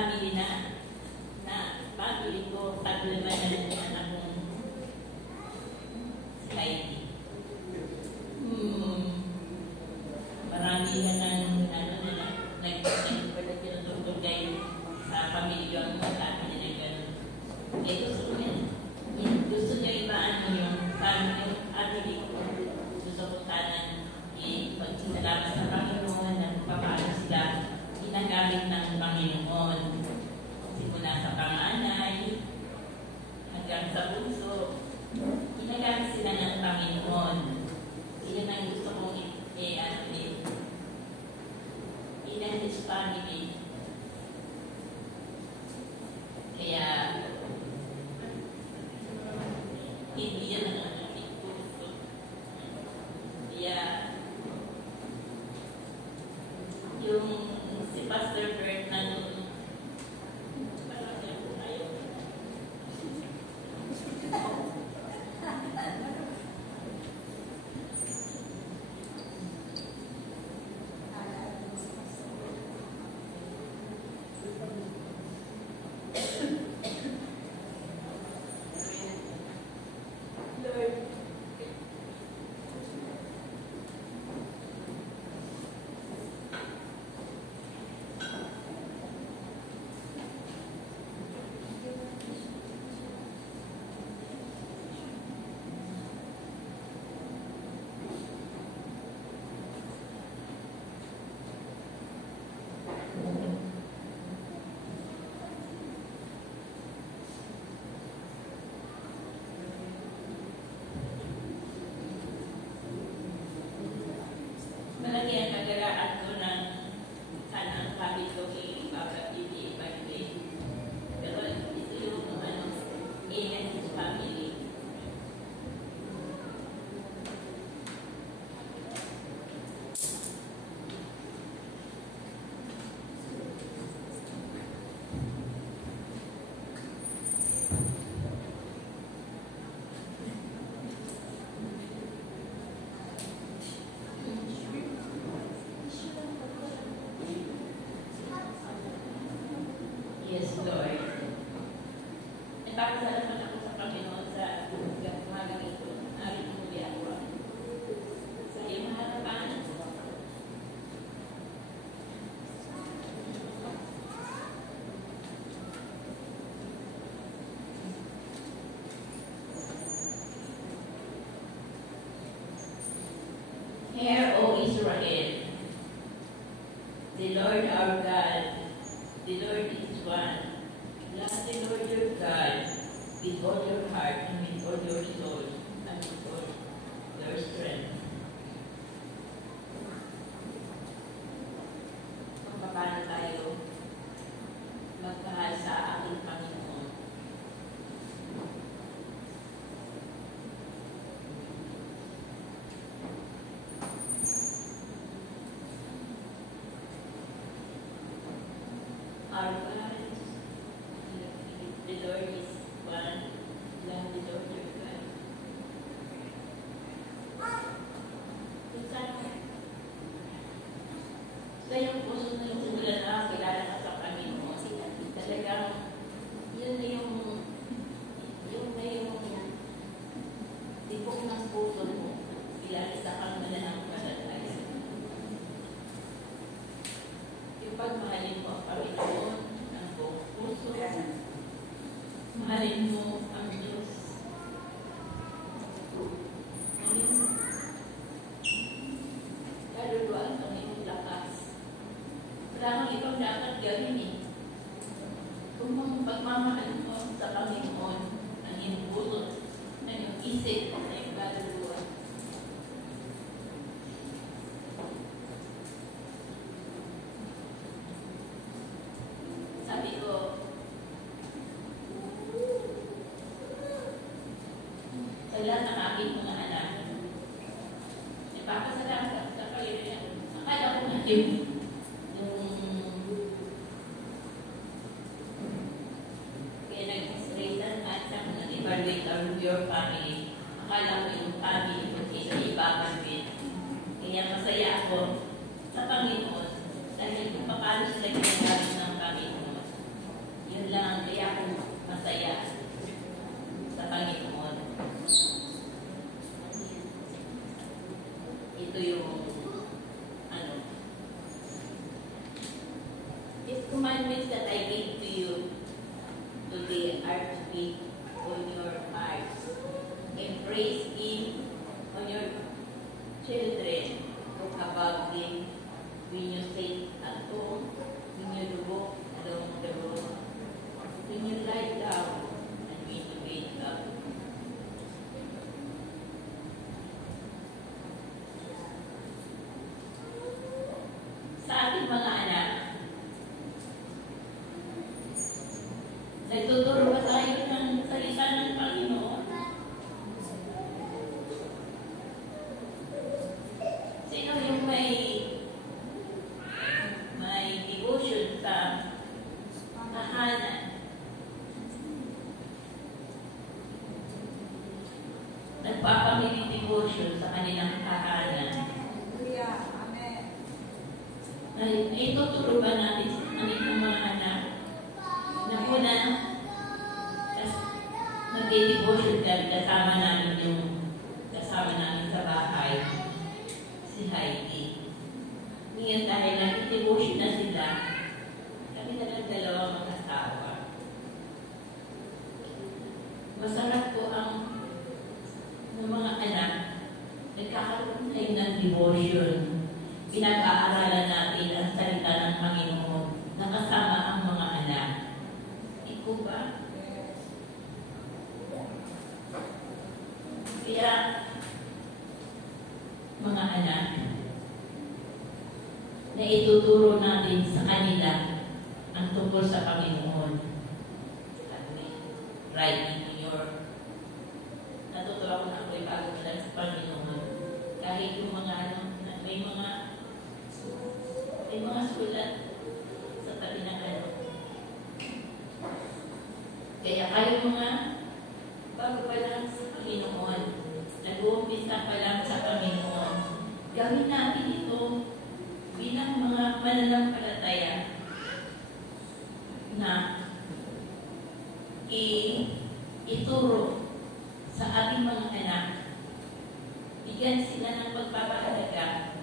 family na family ko, tatlo naman na ng anak kong si Heidi. Marami na nagpatutulog kayo sa pamilya ang sabi nila gano'n. Gusto niya ibaan yung family ko. Gusto ko sana ipagsinalamat sa Panginoon na paano sila ginagamit ng Panginoon. Simula sa panganay hanggang sa bunso, ginagamit sila ng Panginoon. Iyan ang gusto kong in his family. Kaya hindi yan ang aking gusto. Kaya yung si Pastor Bert na malaki ang nagalaan ko ng sana ang kapit ko kay Papa Pili Ibagay. Pero ito yung in his family. Yes, Lord. Nagpapasalamat ako sa Panginoon sa umagang ito. Aring umuwi ako sa iyong harapan. Hear, O Israel, the Lord our God, the Lord is one. Love the Lord your God with all your heart and with all your soul and with all your strength. Kung paano tayo magmahal sa ating Panginoon. Our God, the Lord is one. Love the Lord your God. Sa iyong puso na yung simula na kilala ka sa Panginoon. Talagang yun na yung tipok ng puso mo. Kilala sa pananampalataya. Yung pagmahalin mo ang Panginoon ng buong puso. Mahalin mo ang Diyos. Kaluluwaan ang iyong lakas. Wala kang ibang dapat gawin eh. Kung pagmamahal mo sa Panginoon, ang iyong puso, ang iyong isip, ang iyong kaluluwa. Sabi ko, sa lahat ng aking mga anak, ipapasalamat sa Panginoon. Akala ko na yung kaya nag-straighten at nag-evaluate your family. Akala ko yung family mo iba-evaluate. Kaya masaya ako sa Panginoon dahil kung paano sila ginagamit ng Panginoon. commandments that I gave to you today are to be on your hearts. Embrace Him on your children. Talk about Him when you sit at home, when you walk along the road, when you lie down, and when you wake up. Sa ating mga anak, nagtuturo ba tayo ng salita ng Panginoon? Sino yung may devotion sa tahanan? Nagpapamili devotion sa kanilang tahanan. Ituturo ba natin sa kanilang mga anak na una nag-devotion kasama namin sa bahay si Heidi. Ngayon dahil nag-devotion na sila, kami na lang dalawang mag-asawa. Masarap po ang mga anak nagkakaroon tayo ng devotion. Pinag-aaralan natin ang salita ng Panginoon na kasama ang mga anak. Ikaw ba? Kaya, mga anak, na ituturo natin sa kanila ang tungkol sa Panginoon. Writing in your... Natutuwa ko na ako'y bago nila sa Panginoon. Kahit yung mga may mga sulat sa tabi ng ano. Kaya kayo mga bago pa lang sa Panginoon, nag-uumpisa pa lang sa Panginoon, gawin natin ito bilang mga mananampalataya na ituro sa ating mga anak. Bigyan sila ng pagpapahalaga.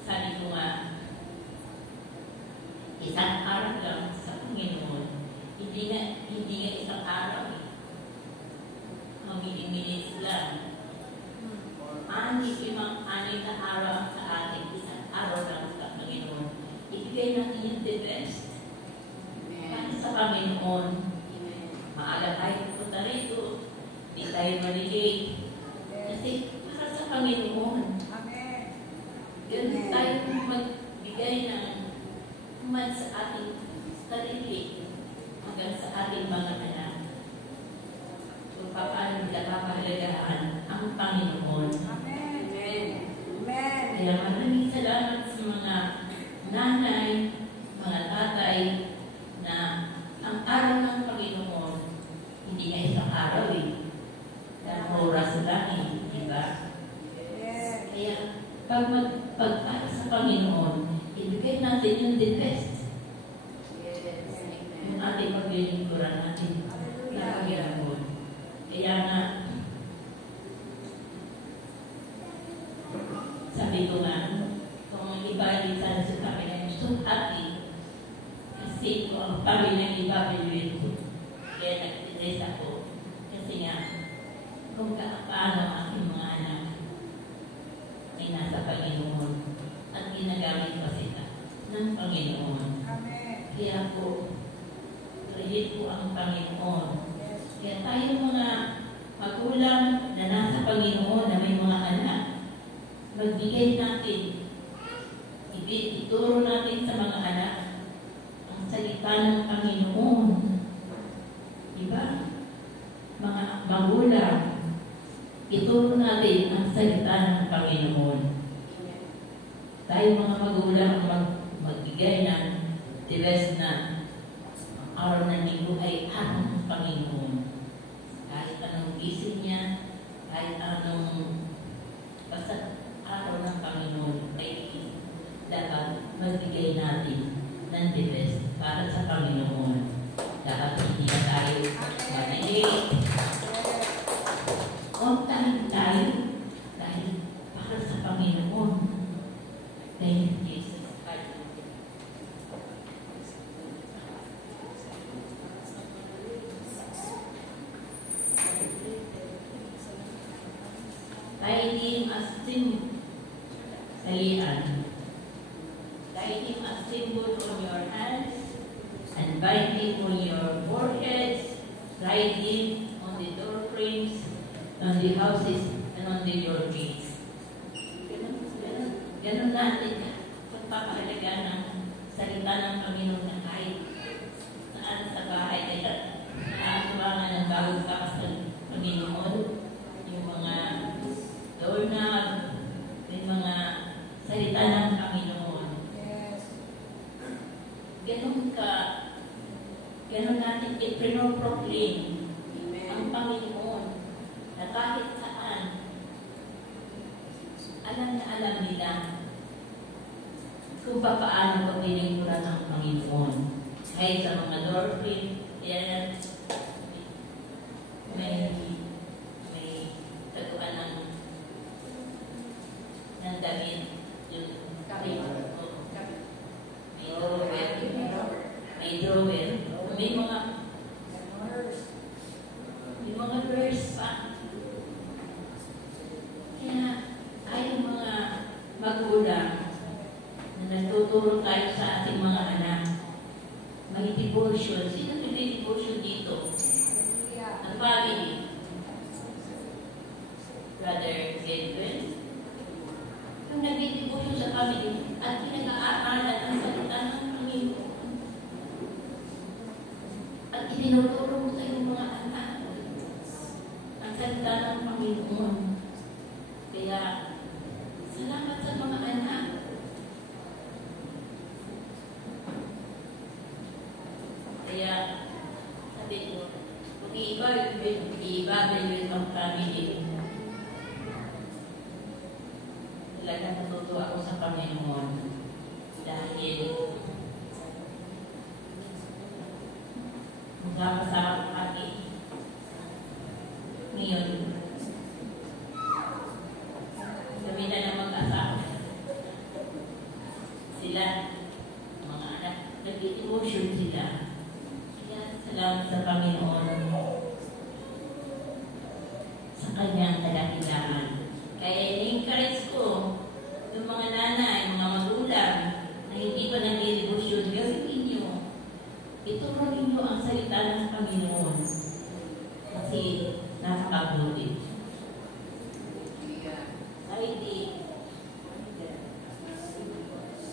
Sabi ko nga, isang araw lang sa Panginoon, hindi nga isang araw eh. How many minutes lang? Anim na araw sa atin, isang araw lang sa Panginoon. Ibigay natin yung the best. Para sa Panginoon. Maalam tayo punta rito, hindi tayo malilate. Kasi para sa Panginoon. Ganun tayo magbigay ng man sa ating sarili hanggang sa ating mga anak. Kung paano nila papahalagahan ang Panginoon. Amen. Amen. Kaya maraming salamat sa mga nanay, mga tatay, na ang araw ng Panginoon hindi nga isang araw eh. Dahil oras lang eh, di ba? Kaya pagpara sa Panginoon, ibigay natin yung the best. Yung ating paglilingkuran natin na Panginoon. Kaya nga, sabi ko nga, kung ibalik sana sa kami, I'm so happy. Kasi kung ang pamilyang ibabalik ko, kaya nag-interest ako. Kasi nga, kung paano ang aking mga anak ay nasa Panginoon at ginagamit pa sila ng Panginoon. Amen. Kaya po, praise po ang Panginoon. Kaya tayo mga magulang na nasa Panginoon na may mga anak, magbigay natin, ituro natin sa mga anak ang salita ng Panginoon. Diba? Mga magulang, ituro natin ang salita ng Panginoon. Tayo mga magulang magbigay ng tiwes na ang araw ng linggo ay araw ng Panginoon. Kahit anong gising niya, kahit anong basta araw ng Panginoon ay dapat magbigay natin ng tiwes para sa Panginoon. Dapat hindi na tayo manahit. On time tayo dahil para sa Panginoon. Thank you, Jesus. salian. Write him a symbol on your hands and bind him on your foreheads. Write him on the door frames, on the houses, and on your gates. Ganun natin pagpapahalaga ng salita ng Panginoon na kahit saan sa bahay. Kaya nakasubangan ng bagong takas ng Panginoon, yung mga doorknob, yung mga salita ng Panginoon. Ganun natin i-proclaim ang Panginoon na kahit saan, alam na alam nila kung paano paglilingkuran ng Panginoon. Kahit sa mga doorframe, yan, may tatuan ng damit, yung may drawer, may mga verse pa. Kaya tayong mga magulang na nagtuturo tayo sa ating mga anak, may devotion. Sino may devotion dito? Ang family. Brother Edwin. Yung nag-devotion sa family at pinag-aaralan ang salita ng Panginoon. At itinuturo mo sa iyong mga anak ang salita ng Panginoon. Kaya, salamat sa mga anak. Kaya, sabi ko, kung i-evaluate ang family, talagang natutuwa ako sa Panginoon. Dahil, magkakasama kami. Ngayon, kami na ng mag-asawa. Sila, mga anak, nag-devotion sila. Kaya salamat sa Panginoon sa kanyang kadakilaan. Kaya i-encourage ko yung mga nanay, mga magulang na hindi pa nag-devotion, gawin ninyo. Ituro ninyo ang salita ng Panginoon. Kasi napakabuti. ID,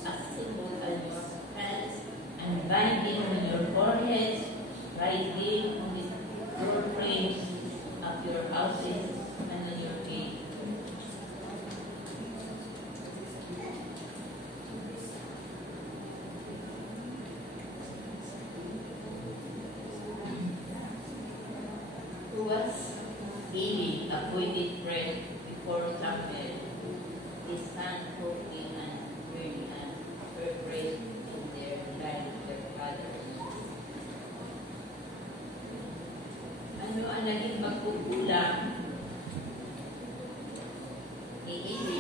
a symbol on your hands, and bind it on your foreheads, write it on the door frames of your houses and on your gate. Who was Eli, appointed friend before Samuel, his son Hophni and Miriam were praised in their land of their fathers. Ano ang naging magkukulang ni Eli?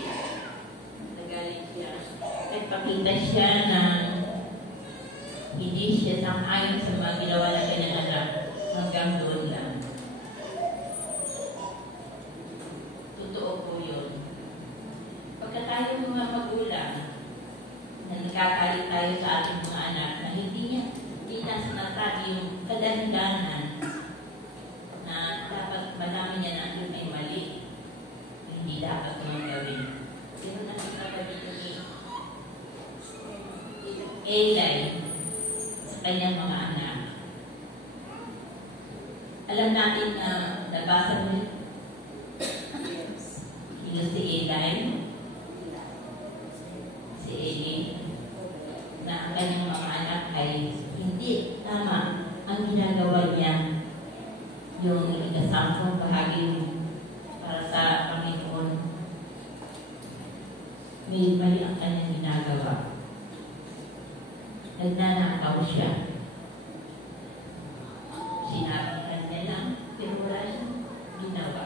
Nagalit siya. Nagpakita siya na hindi siya sang-ayon sa mga ginawa na kanyang anak hanggang doon lang. Tayo mga magulang na nagkakalit tayo sa ating mga anak na hindi nasa natagi yung kadandanan na dapat malaman niya na yun ay mali, hindi dapat naman gawin. Pero nakikita dito ni Eli sa kanyang mga anak. Alam natin na nabasa mo si Eli, na ang kanyang mga anak ay hindi tama ang ginagawa niya, yung ikasampung bahagi para sa Panginoon. May mali ang kanyang ginagawa. Nagnanakaw siya. Sinabi niya lang, pero wala siyang ginawa.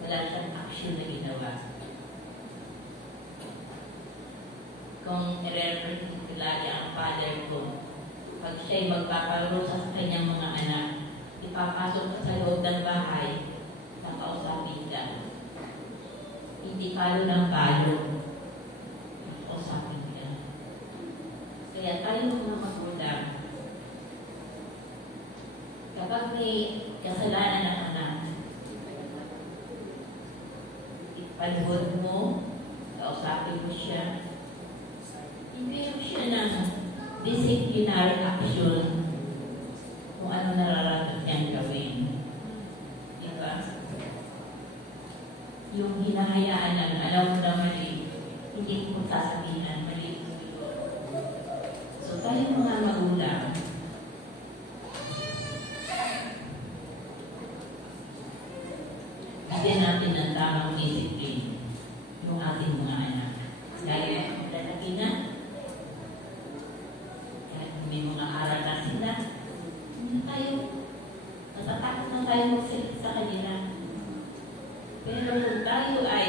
Wala siyang action na ginawa. Kung i-represent lagi ang father ko, pag siya'y magpaparusa sa kanyang mga anak, ipapasok ka sa loob ng bahay, nakausapin ka. hindi palo ng palo. O sabi niya. Kaya tayo mga magulang, kapag may kasalanan ng anak, ipalihod mo, kausapin mo siya, hindi mo siya ng disciplinary action kung ano nararapat niyang gawin. Diba? Yung hinahayaan lang, alam mo na mali, hindi mo sasabihan, mali. So tayo mga magulang, bigyan natin ng tamang discipline yung ating mga anak. Dahil lalaki na, may mga aral na sila, hindi tayo, natatakot na tayo magsalita sa kanila. Pero kung tayo ay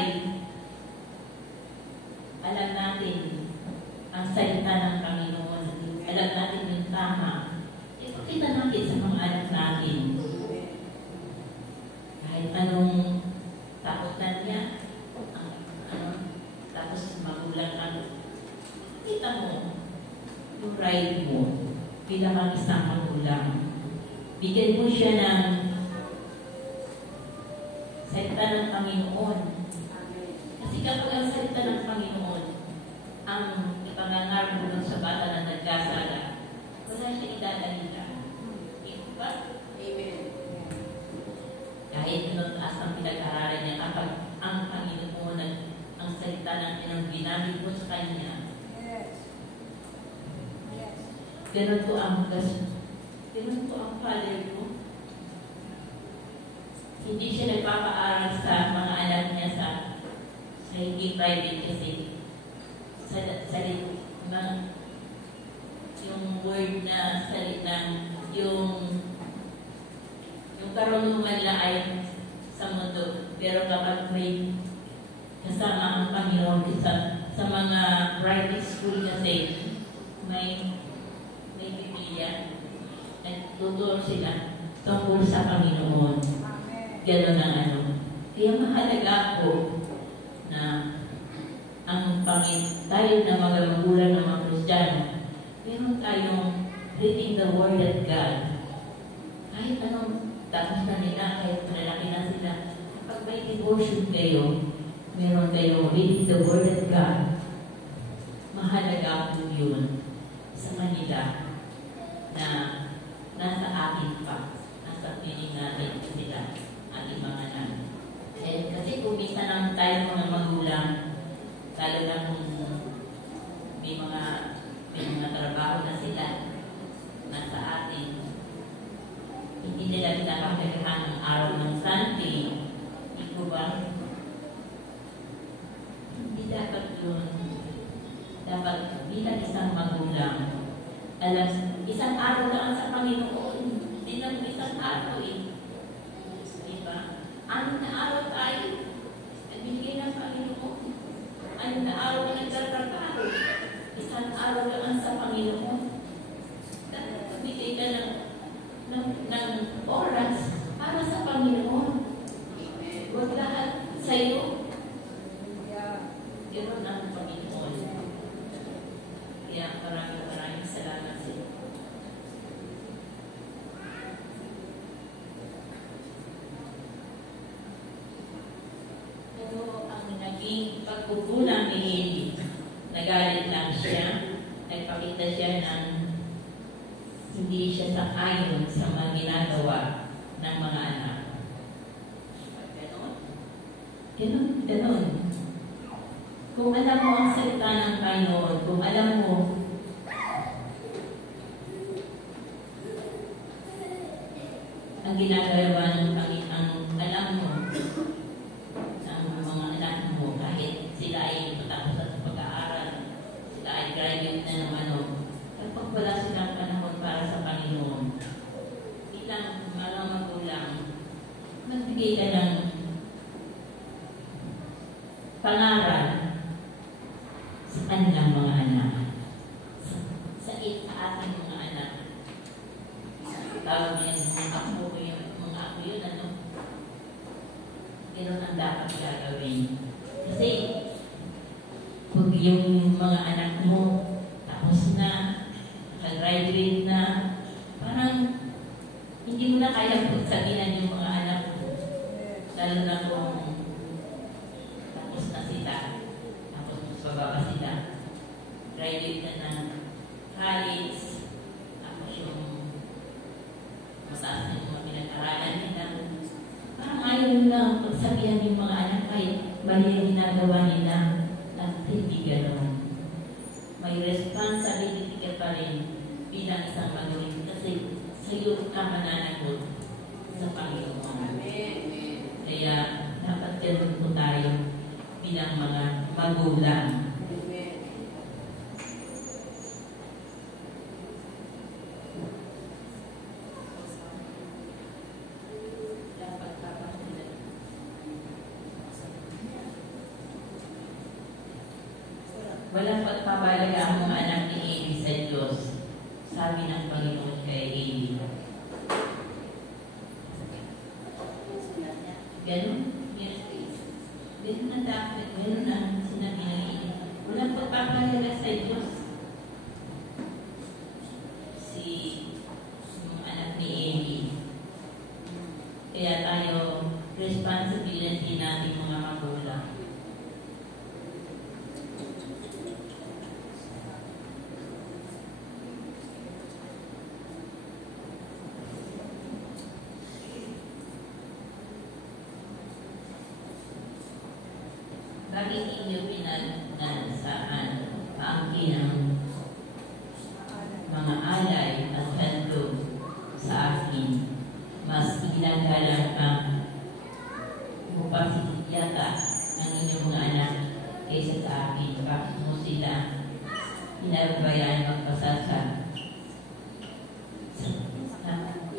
alam natin ang salita ng Panginoon, alam natin yung tama, ipakita natin sa mga anak natin. Kahit anong takutan niya, tapos magulang ang kita mo yung right mo bilang isang magulang. Bigyan mo siya ng salita ng Panginoon. Kasi kapag ang salita ng Panginoon ang ipangangarap mo sa bata na nagkasala, wala siya idadalita. Diba? Amen. Kahit anong taas ang pinag-aralan niya, kapag ang Panginoon ang salita ng binamit mo sa Kanya, ganun po ang father ko. Hindi siya nagpapaaral sa mga anak niya sa hindi private kasi yung word na salita, yung karunungan lang ay sa mundo. Pero kapag may kasama ang Panginoon sa mga private school kasi may Biblia, nagtuturo sila tungkol sa Panginoon. Gano'n ang ano. Kaya mahalaga po na ang tayo na mga magulang ng mga Kristiyano, meron tayong reading the Word of God. Kahit anong tapos na nila, kahit malalaki na sila, kapag may devotion kayo, meron kayong reading the Word of God. Mahalaga po yun sa kanila na nasa akin pa, nasa piling natin sila, ating mga anak. Kasi kung minsan naman tayo mga magulang, lalo na kung may mga trabaho na sila, nasa atin, hindi nila pinapakagahan ang araw ng Sunday. Hindi ko ba? Hindi dapat yun. Dapat bilang isang magulang, alam, isang araw lang sa Panginoon. Hindi lang isang araw eh. Diba? Anong na araw tayo? Binigay ng Panginoon. Anong na araw na nagtatrabaho? Isang araw lang sa Panginoon. Dapat bigay ka ng oras para sa Panginoon. Huwag lahat sa iyo. Ganoon ang Panginoon. Kaya maraming salamat sa iyo. Pero ang naging pagkukulang ni Eli, nagalit lang siya, nagpakita siya ng hindi siya sang-ayon sa mga ginagawa ng mga anak. Ganon. Kung alam mo ang salita ng Panginoon, kung alam mo ang ginagawa ng Panginoon, alam mo ang mga anak mo, kahit sila ay matapos sa pag-aaral, sila ay graduate na ng ano, kapag wala silang panahon para sa Panginoon, bilang mga magulang, magbigay ka ng pangaral sa kanilang mga anak, sa ating mga anak. Tawag niya, mga apo yun, ano? Ganun ang dapat gagawin. Kasi kung yung mga anak mo tapos na, nag-graduate na, parang hindi mo na kaya pagsabihan yung mga anak mo. Lalo na kung tapos na sila, tapos bababa sila, graduate na ng college, tapos yung mataas na yung mga pinag-aralan nila. Parang ayaw nila pagsabihan yung mga anak kahit bali yung ginagawa nila. Hindi gano'n. May responsibility ka pa rin bilang isang magulang kasi sa iyo ka mananagot sa Panginoon. Amen. Kaya dapat gano'n po tayo bilang mga magulang. Amen. Walang pagpapalaga ang mga anak ni Eli sa Diyos, sabi ng Panginoon kay Eli. Ganun? Ganun na dapat. Ganun na sinabi ng Eli. Walang pagpapalaga sa Diyos. Si anak ni Eli. Kaya tayo, responsibility natin mga magulang. Bakit inyo pinagnansaan paangkin ng mga alay at handog sa akin? Mas ginagalang ka upang yata ng inyong mga anak kaysa sa akin. Bakit mo sila pinababayaan magpasasal?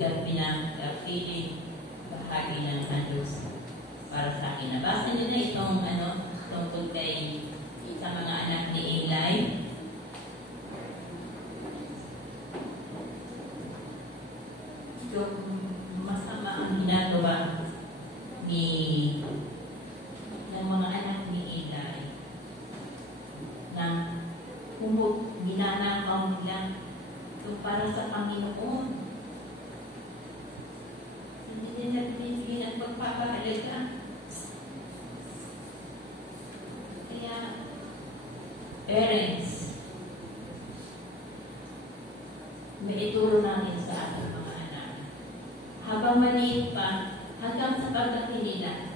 Pinakapiling bahagi ng handog para sa akin. Nabasa nyo na itong tungkol kay sa mga anak ni Eli. Yung masama ang ginagawa ng mga anak ni Eli na ginanakaw nila yung para sa Panginoon. Hindi nila binibigyan ang pagpapahalaga. Parents, may ituro natin sa ating mga anak. Habang maliit pa, hanggang sa pagdating nila,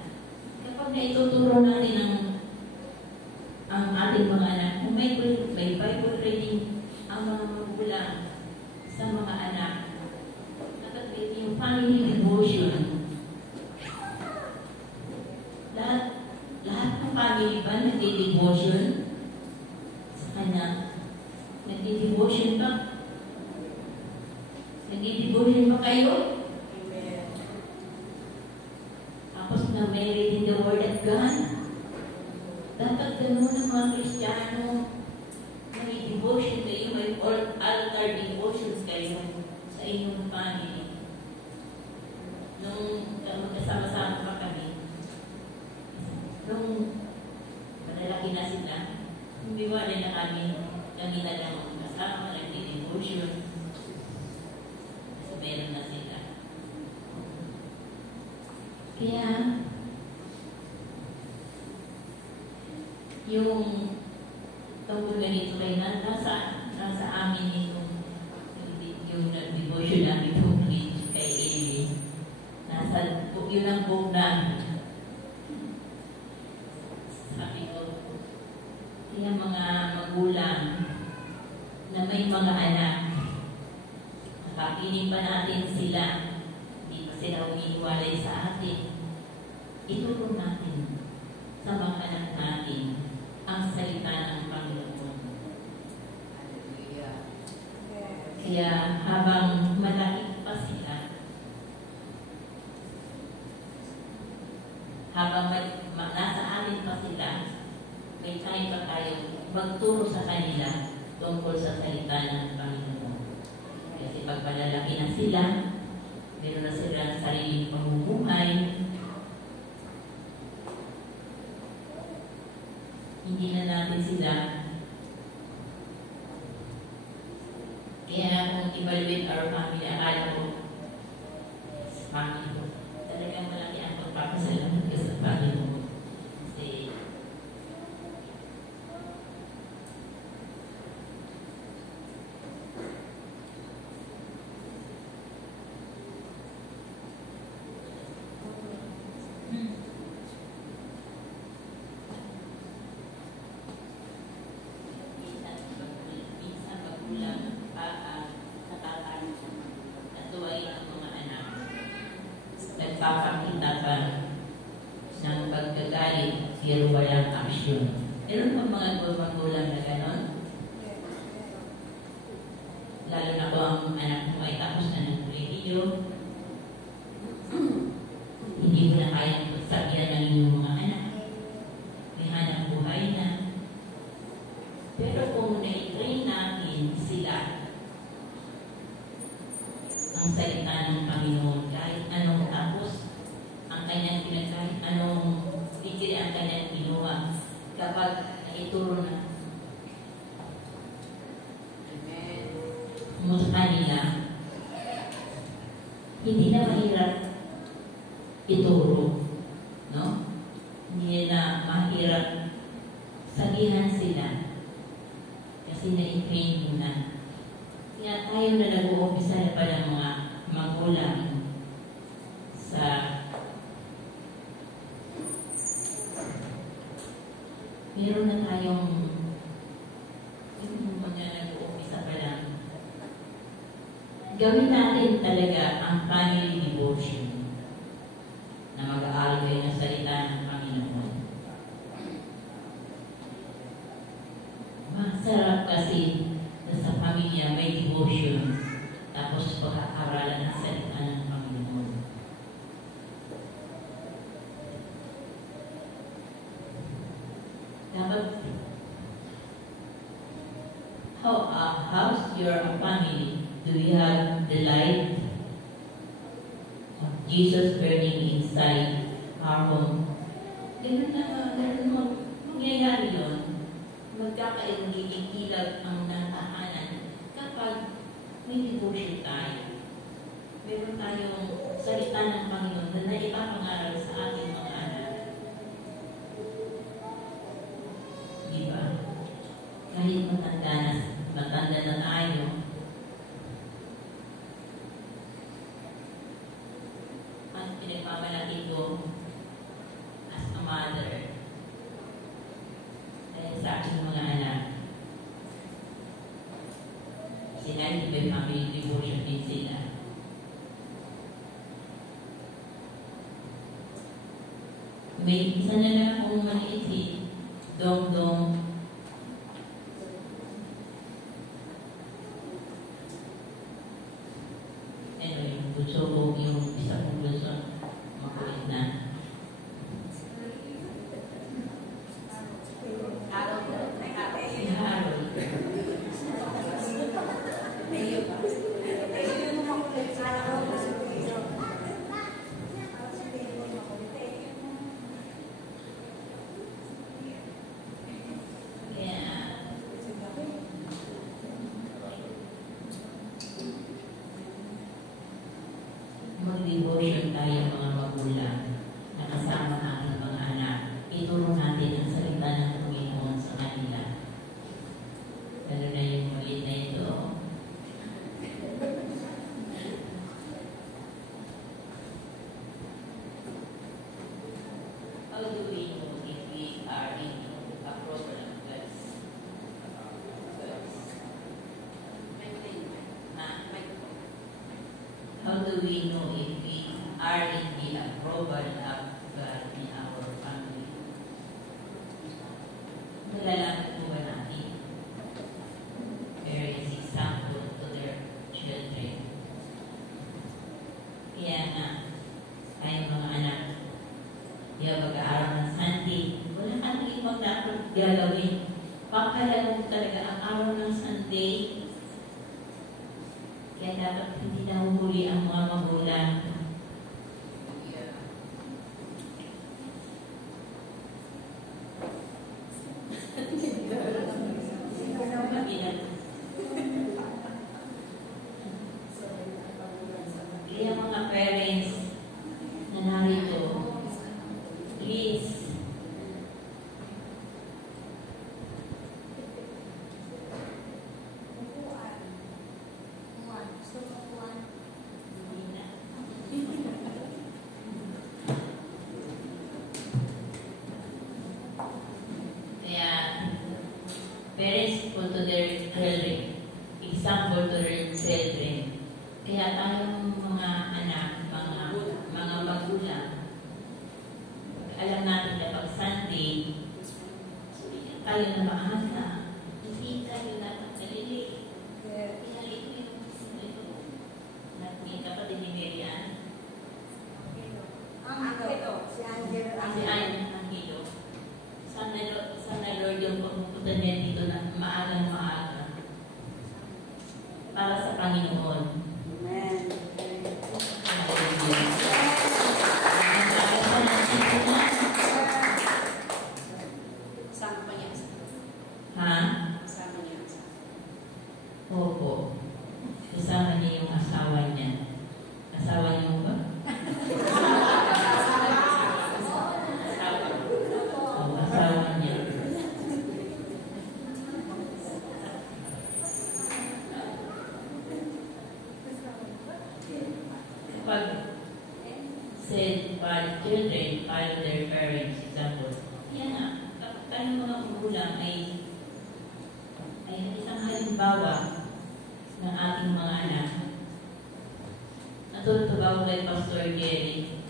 kapag naituturo natin ang ating mga anak, kung may Bible reading ang mga magulang sa mga anak, at yung family devotion, lahat ng family ba nagdi-devotion? Nagdi-devotion ba? Nagdi-devotion ba kayo? Amen. Tapos na may reading the Word of God. Dapat ganun ang mga Kristiyano. May devotion kayo, may altar devotions kayo sa inyong family. Nung magkasama-sama pa kami, nung malalaki na sila, hindi wala na kami na lang kasama, nagdi-devotion. So, meron na sila. Kaya, yung tungkol ganito kayo nasa amin yung devotion namin tungkol kay Eli. Yun ang book namin. Sabi ko, kaya mga magulang na may mga anak, nakapiling pa natin sila, hindi pa sila umiiwalay sa atin, itulong natin sa mga anak natin ang salita ng Panginoon. Kaya habang malaki pa sila, habang nasa atin pa sila, may time pa tayo magturo sa kanila tungkol sa salita ng Panginoon. Kasi pag palalaki na sila, meron na sila sariling pamumuhay, hindi na natin sila. Kaya kung evaluate our family, akala ko, family ko, talagang malaki ang pagpapasalamat ka sa Panginoon. Kasi, minsan pagkulang natuway ang mga anak. Nagpapakita pa ng pagkagalit, pero walang aksyon. Meron pa mga magulang na ganon? Lalo na po ang anak mo ay tapos na ng kolehiyo. Hindi mo na kayang pagsabihan ng inyong mga anak. May hanap buhay na. Pero kung na-train natin sila ang salita ng Panginoon, kahit anong tapos ang kanyang kahit anong bigil ang kanyang kinuha, kapag naituro na mo sa kanila, hindi na mahirap ituro, no? Hindi na mahirap sabihan sila kasi na-train mo na. Kaya tayo na nag-uumpisa na pa ng mga magulang sa meron na tayong yung mga nag-uumpisa pa lang. Gawin natin talaga ang family devotion na mag-aaral kayo ng salita ng Panginoon. Masarap kasi sa pamilya may devotion tapos pag-aaralan ng salita ng Panginoon. Dapat how's your family? Do you have the light of Jesus burning inside our home? Ganun mangyayari yun. Magkakaiging ilag ang natahanan kapag may devotion tayo. Meron tayong salita ng Panginoon na naipapangaral sa ating mga anak. Diba? Kahit matanda na tayo, ang pinagpamalaki ko as a mother sa aking mga anak. Sila hindi ba family devotion din sila? May isa na lang akong maliit si Dong. Anyway, gusto ko yung isa kong gusto makulit na. Mag-devotion tayo mga magulang na kasama natin mga anak. Ituro natin ang salita ng Panginoon sa kanila. Lalo na yung maliit na ito. How do we know if we are in a program class? How do we know if we are in the approval of God in our family? Nalalaman po ba natin? There is example to their children. Kaya nga, tayong mga anak, yung mag-aaral ng Sunday, wala kang ibang dapat gagawin. Pakalago talaga ang araw ng Sunday. Kaya dapat hindi nahuhuli ang mga magulang. Kaya mga parents na narito, please, parents put to their children, example to their children. Kaya tayong mga anak, mga magulang, alam natin na pag Sunday, tayo na maaga, hindi tayo dapat nalilate. Kaya ito yung kapatid ni Marian. Si Angelo. Sana Lord yung pagpupunta niya dito na maagang-maaga para sa Panginoon. Amen. Sama pa niya. Ha? Sama niya. Opo. Kasama niya yung asawa niya. Asawa niyo ba? Asawa niya. Kapag said by children, by their parents, example, yan nga, kapag tayo mga magulang ay isang halimbawa ng ating mga anak. Natutuwa ko kay Pastor Jerry.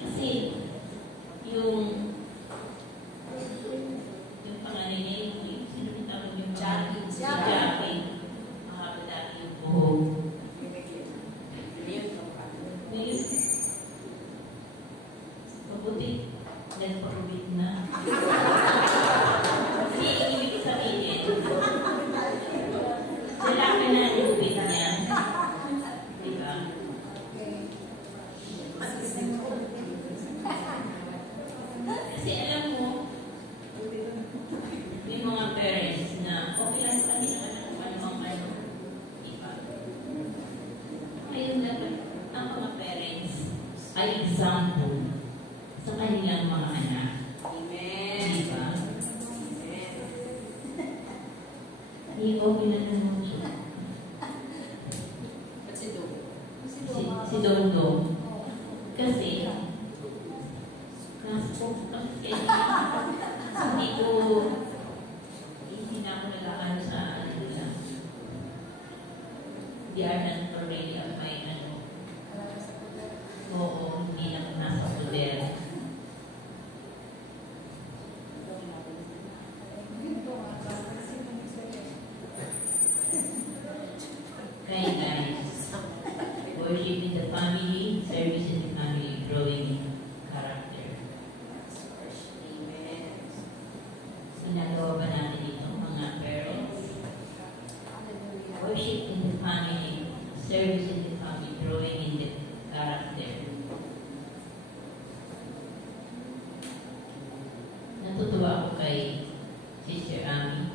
Kasi, yung pangalan niya, sino yung tawag yung Jackie. Si Jackie. Mahaba dati yung buhok. Ngayon, mabuti, nag-orbit na. Kasi ibig sabihin, lalaki na ang orbit niya. Diba? Kasi alam mo, may mga parents na okay lang sa kanila ano. Diba? Ngayon dapat ang mga parents ay example sa kanilang mga anak. Amen. Diba? Amen. I-open na naman siya. At si Dong? Si Dongdong. Kasi, hindi na ako nalakaan sa ano lang. They are not already at my ano. Oo, hindi lang nasa poder. Kaya guys, worship in the family, service in the family, growing in character. Amen. Sinagawa ba natin ito, mga parents? Worship in the family, service in the family, growing in the character. Natutuwa ako kay Sister Ami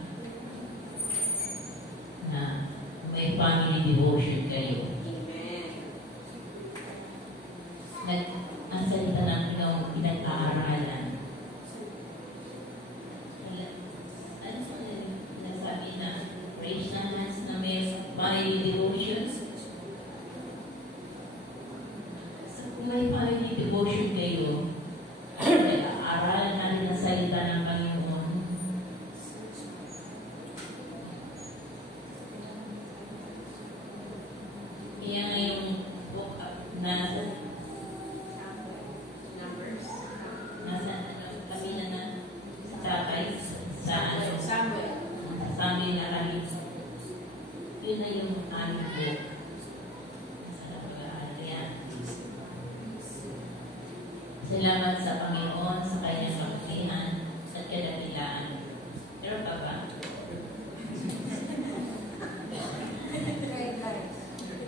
na may family devotion kayo. Amen. Ang salita ng ikaw pinag-aaralan. Ano sa nagsabi na raise ng hands na may family devotions? May family devotion kayo. Pinag-aaralan natin ang salita ng Panginoon. Kaya ngayong book nasa kami na sa tatay, sa ano, Samuel na kami. Yun na yung aming book. Sa pag-aaral yan. Salamat sa Panginoon sa kanyang kapatihan at kadakilaan. Pero pa ba?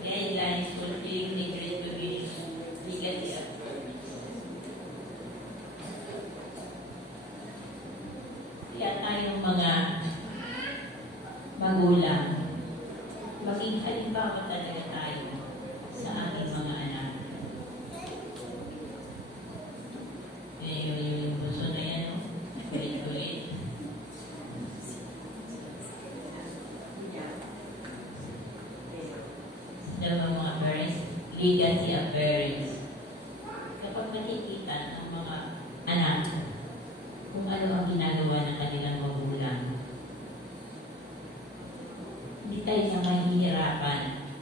Guidelines fulfilling the great commission, legally at kaya tayong mga magulang, maging halimbawa talaga tayo sa alam ng mga parents, legacy of parents. Kapag nakikita ng mga anak kung ano ang ginagawa ng kanilang magulang, hindi tayo na mahihirapan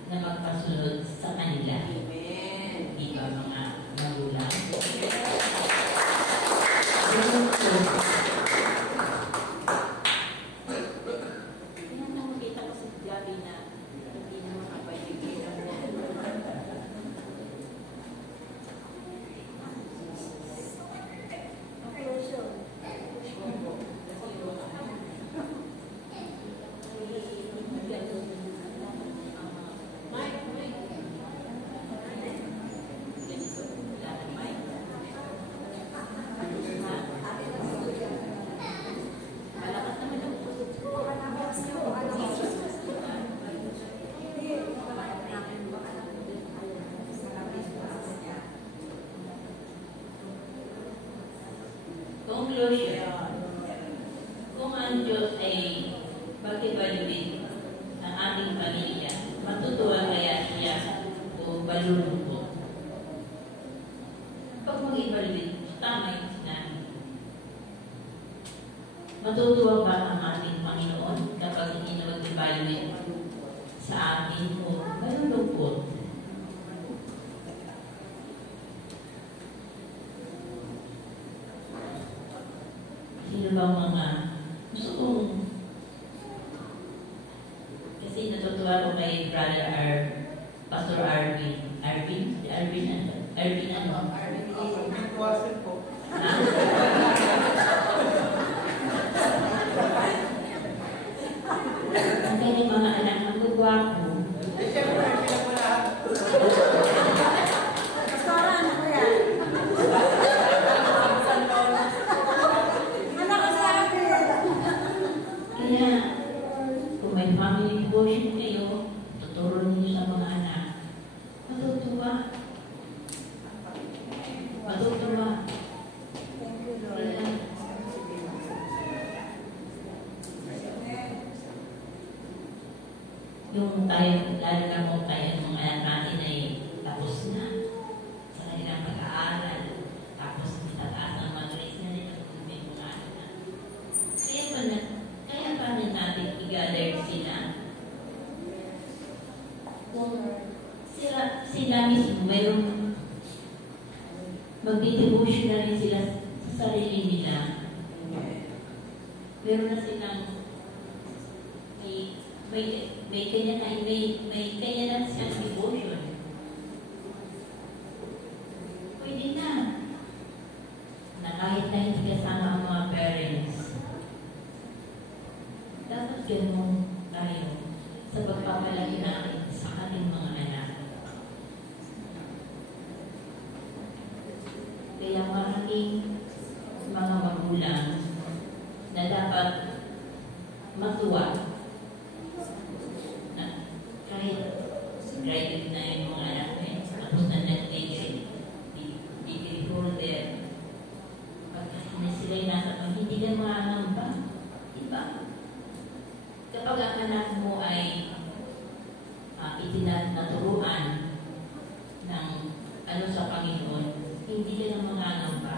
na magpasunod sa kanila. Amen. Di ba mga magulang? Nakita ko sa Gabi na hindi na makapaligid ang Conclusion. Kung ang Diyos ay pag-evaluate ng ating pamilya, matutuwa kaya siya o balulungkot? Pag mag-evaluate, tama yung sinabi. Matutuwa ba ang ating Panginoon kapag hindi na mag-evaluate sa atin o balulungkot? Sino bang mga gusto kong kasi natutuwa ko kay Pastor Arvin. Arvin ano? Wasip po. Ang kanyang mga anak ang gagwapo. Siyempre, pinapulahan. Pastoran, ano yan? Anak ko sa akin. Kaya, kung may family devotion kayo, tuturo ninyo sa mga anak. Matutuwa. Matutuwa. Thank you, Lord. Kaya, yung tayo, lalo na kung tayo ng mga anak natin ay tapos na sa kanilang pag-aaral, tapos itataas ng mga grades na nila kung may mga anak. Kaya pa rin natin i-gather sila kung sila mismo mayroong magdi-devotion na rin sila sa sarili nila. Meron na silang may kanya na siyang devotion. Pwede na kahit na hindi kasama ang mga parents. Dapat ganun tayo sa pagpapalaki natin sa ating mga anak. Kaya maraming mga magulang na dapat matuwa na kahit graduate na yung mga anak na tapos na nag-graduate, degree holder, pagkasi na sila'y nasa paghindigan mga nangamba. Diba? Kapag ang anak mo ay itinaturuan ng ano sa Panginoon, hindi ka na manganamba.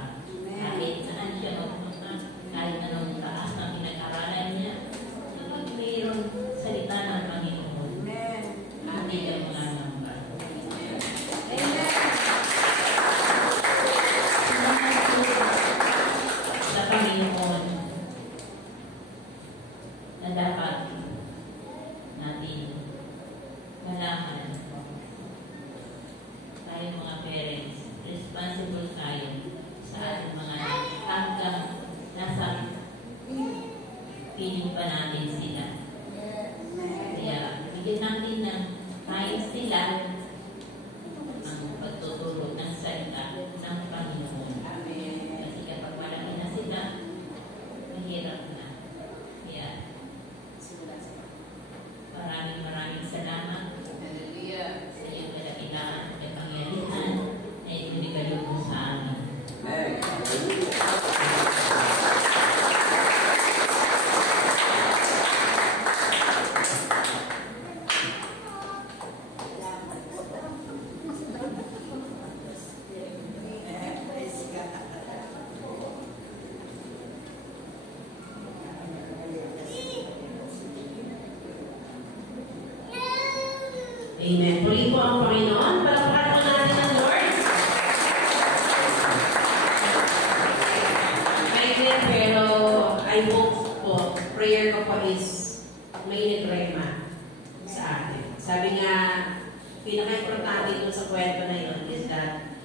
Kahit saan siya magpunta, kahit anong taas na pinag-aralan niya, mayroong salita ng Panginoon. Amen. Hindi ka manganamba. Amen. Salamat po sa Panginoon na dapat natin malaman tayo mga parents, responsible tayo sa ating mga anak hanggang nasa piling pa natin sila. Kaya bigyan natin ng time sila ang pagtuturo ng salita ng Panginoon. Kasi kapag malaki na sila, mahirap na. Kaya maraming salamat Hallelujah. sa iyong kadakilaan at kapangyarihan na ibinigay mo sa amin. Amen. Puli po ang Panginoon. Palakpakan po natin ang Lord. Amen. Pero I hope po, prayer ko po is may nag-rema sa atin. Sabi nga, pinaka-importante dun sa kwento na yun is that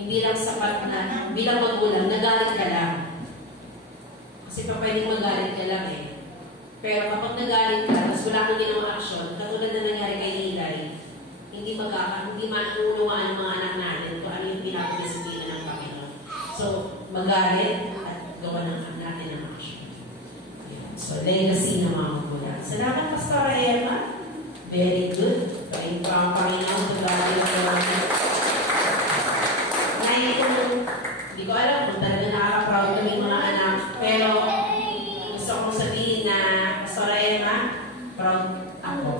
hindi lang sapat na bilang magulang, nagalit ka lang. Kasi pa pwedeng magalit ka lang eh. Pero kapag nagalit ka, tapos wala kang ginawang aksyon, katulad na nangyari kay Eli, hindi maunawaan ng mga anak natin kung ano yung pinapagdisiplina ng Panginoon. So, magalit at gawa ng natin ng aksyon. So, legacy ng mga magulang. Salamat, Pastor Emma. Very good. Kain pa ang Panginoon sa bagay ko. Ngayon, hindi ko alam kung talaga nakaka-proud kami mga anak. Pero, gusto kong sabihin na, Pastor Emma, proud ako.